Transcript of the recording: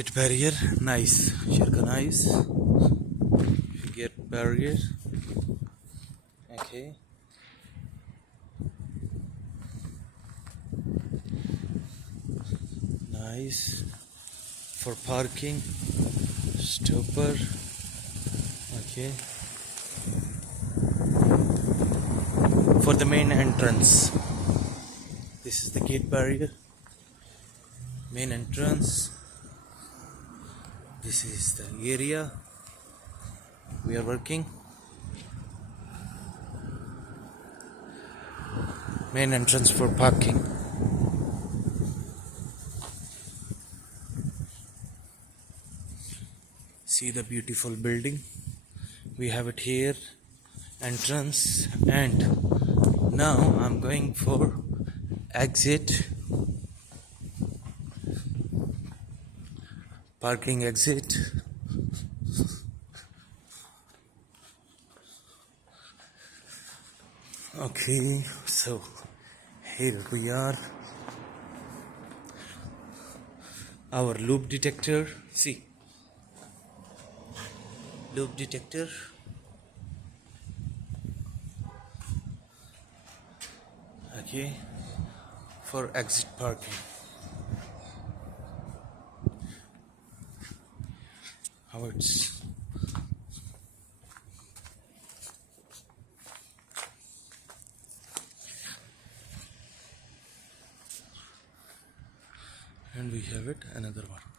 Gate barrier, nice. Shirka, nice. Gate barrier. Okay. Nice. For parking, stopper. Okay. For the main entrance. This is the gate barrier. Main entrance. This is the area we are working. Main entrance for parking. See the beautiful building. We have it here. Entrance, and now I'm going for exit. Parking exit. Okay, so here we are. Our loop detector. See, loop detector. Okay, for exit parking. How it's and we have it another one.